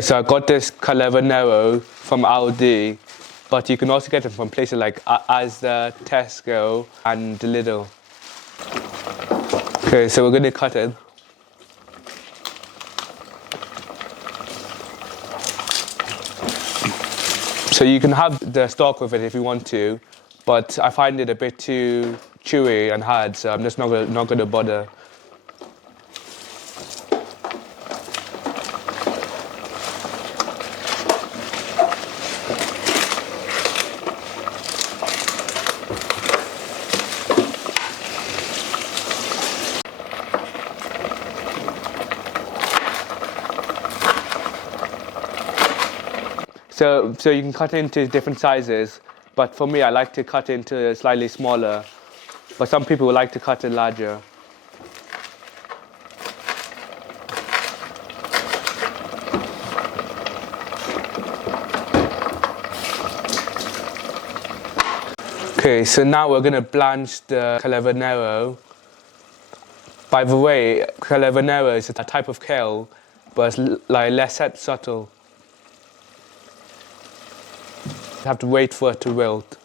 So I got this cavolo nero from Aldi, but you can also get it from places like Asda, Tesco and Lidl. Okay, so we're going to cut it. So you can have the stalk with it if you want to, but I find it a bit too chewy and hard, so I'm just not going to bother. So you can cut into different sizes, but for me I like to cut into slightly smaller, but some people would like to cut it larger. Okay, so now we're going to blanch the cavolo nero. By the way, cavolo nero is a type of kale, but it's like less subtle. You have to wait for it to wilt.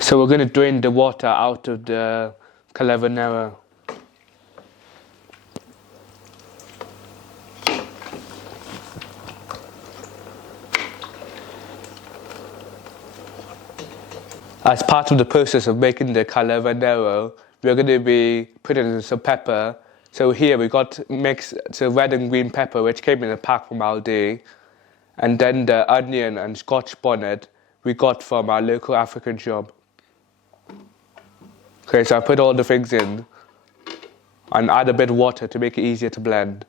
So we're going to drain the water out of the cavolo nero. As part of the process of making the cavolo nero, we're going to be putting in some pepper. So here we got mixed red and green pepper, which came in a pack from Aldi, and then the onion and Scotch bonnet we got from our local African shop. Okay, so I put all the things in and add a bit of water to make it easier to blend.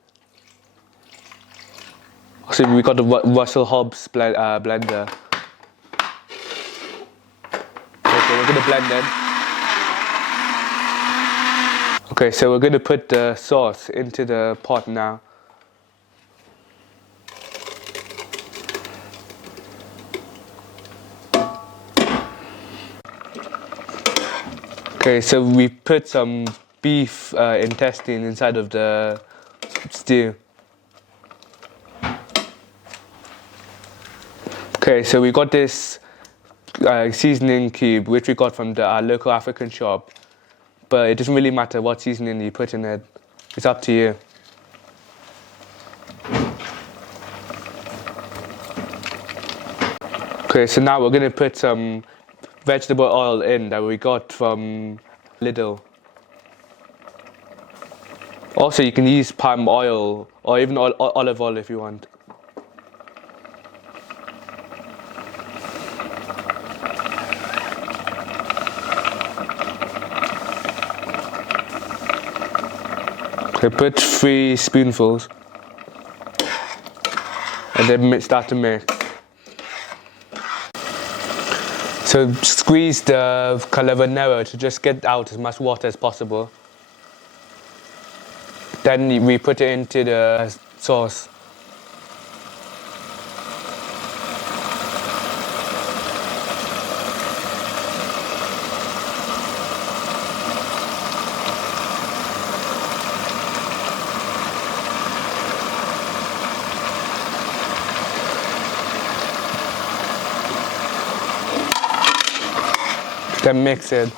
So we got the Russell Hobbs blender. Okay, we're going to blend it. Okay, so we're going to put the sauce into the pot now. Okay, so we put some beef intestine inside of the stew. Okay, so we got this seasoning cube, which we got from our local African shop. But it doesn't really matter what seasoning you put in it. It's up to you. Okay, so now we're going to put some vegetable oil in that we got from Lidl. Also, you can use palm oil or even olive oil if you want. Okay, put 3 spoonfuls and then start to mix. So squeeze the cavolo nero to just get out as much water as possible. Then we put it into the sauce. Then mix it.